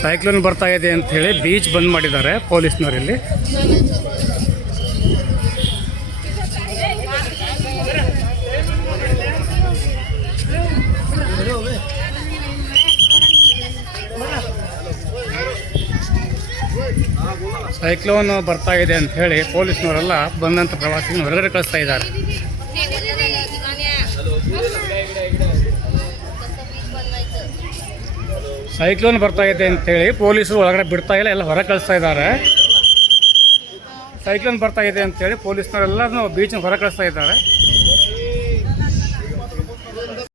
Cyclone ಬರ್ತಾ ಇದೆ ಅಂತ ಹೇಳಿ ಬೀಚ್ ಬಂದ್ ಮಾಡಿದ್ದಾರೆ ಪೊಲೀಸ್ನವರು ಸೈಕ್ಲೋನ್ ಬರ್ತಾ ಇದೆ ಅಂತ ಹೇಳಿ ಪೊಲೀಸ್ನವರೆಲ್ಲ ಬಂದಂಥ ಪ್ರವಾಸಿಗರನ್ನ ಹೊರಗಡೆ ಕಳಿಸ್ತಾ ಇದ್ದಾರೆ. ಸೈಕ್ಲೋನ್ ಬರ್ತಾ ಇದೆ ಅಂತ ಹೇಳಿ ಪೊಲೀಸರು ಒಳಗಡೆ ಬಿಡ್ತಾ ಇಲ್ಲ, ಎಲ್ಲ ಹೊರ ಕಳಿಸ್ತಾ ಇದ್ದಾರೆ. ಸೈಕ್ಲೋನ್ ಬರ್ತಾ ಇದೆ ಅಂತ ಹೇಳಿ ಪೊಲೀಸ್ನವರೆಲ್ಲ ಬೀಚ್ನ ಹೊರ ಕಳಿಸ್ತಾ ಇದ್ದಾರೆ.